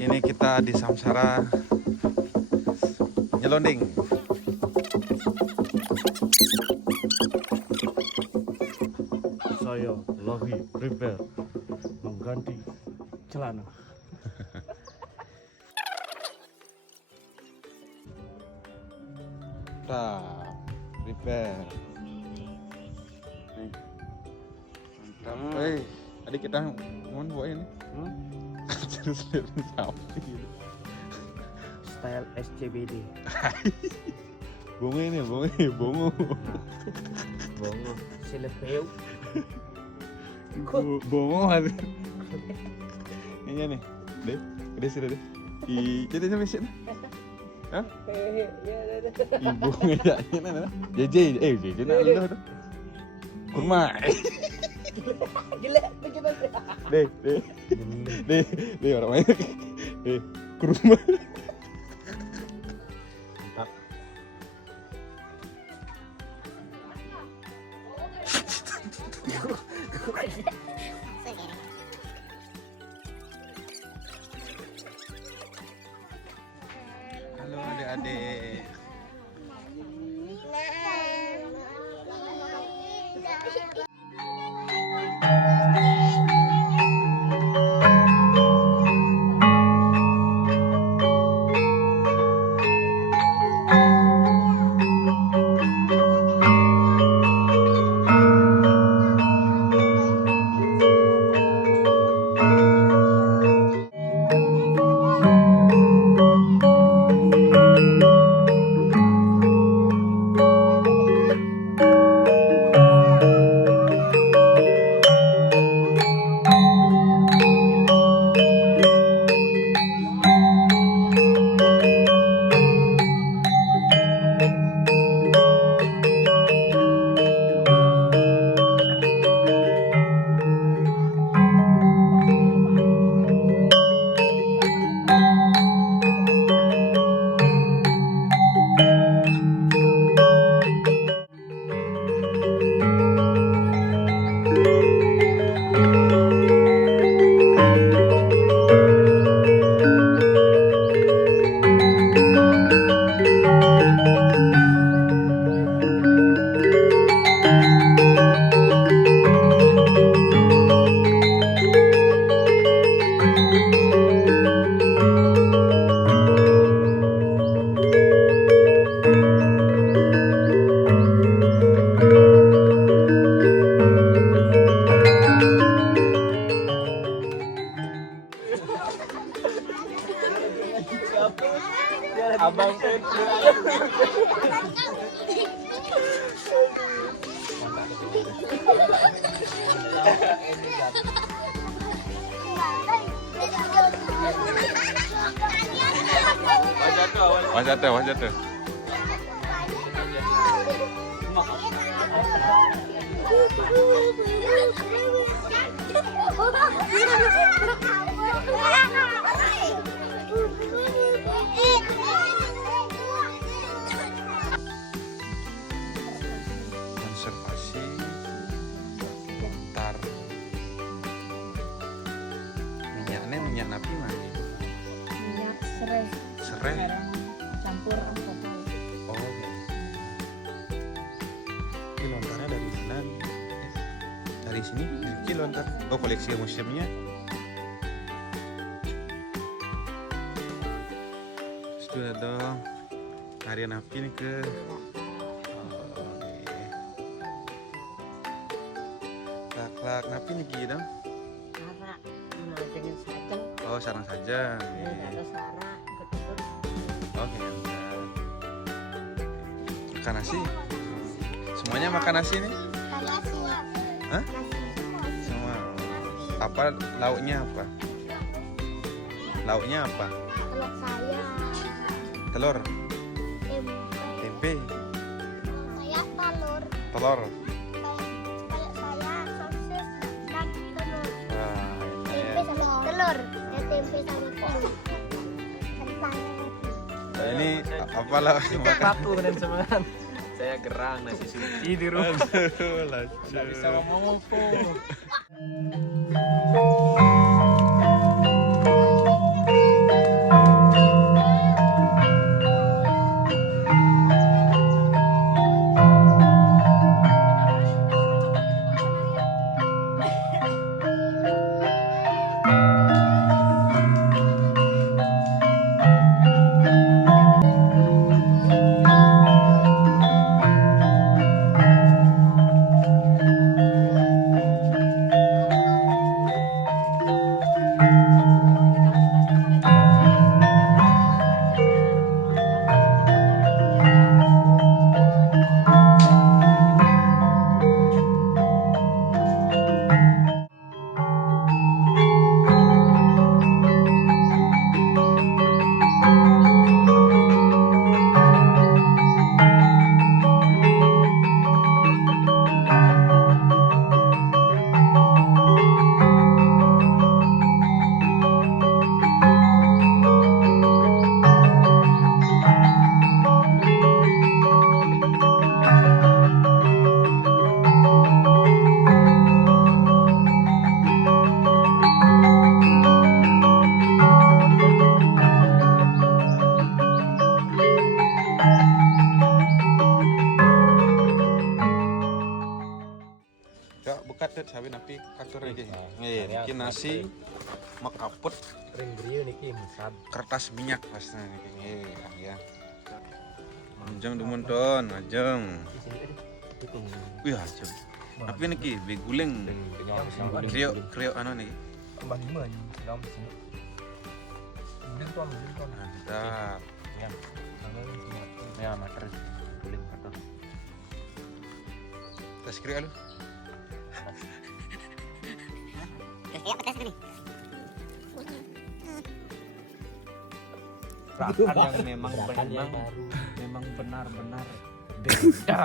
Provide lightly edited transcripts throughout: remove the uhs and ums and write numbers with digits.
Ini kita di Samsara nyelonding. Saya lagi prepare mengganti celana. Kita prepare. Mantap. Adik kita mau bawa ini. Terus sapi. Style SCBD. Bongo ini, bongo. Bongo. Silebeu. Bongo ada. Ini nih, deh sih deh. Jadi sampai sini. Hah? Ibu ngejanya nana. JJ nak lu tu. Kurma. Gila, begitu. Deh orang main. Kurma. Halo adik-adik. Abang Wajah. Konservasi lontar. Minyak napi mana? Minyak serai. Serai. Campur botol. Oh, okay. Ini lontarnya dari mana? Dari sini, dari lontar. Oh, koleksi museumnya. Sudah dong. Harian api nih ke. Lak napi nih gitu dong. Sarang. Nah, dengan sajang. Oh, sarang saja. Ada sarang. Betul. Oke, makan nasi. Semuanya makan nasi nih? Hah? Semua. Apa lauknya apa? Lauknya apa? Telur saya. Telur, Tempe. tempe, Saya telur. telur. Kalau saya sosis dan telur. Wah, enak ya. Tempe sama telur. Ya tempe sama telur. Kentang. Ini apa lauknya makan? Satu dan semangat. Saya gerang nasi suci di rumah. Aduh, lacu. Nggak bisa ngomong apa. nasi makaput Ring brio niki mesat. kertas minyak pasti nih ya. Anjing dumunton, anjing. Di sini tadi. Itu. Wih, anjing. Tapi niki beguling. Kriok anu niki. Kembali men dalam sini. Binton. Mantap. Yang ya mater guling atau Tas kriok lu. perasaan yang memang benar-benar beda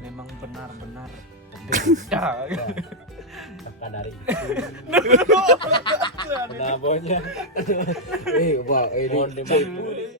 memang benar-benar beda Maka dari itu kenapanya wah ini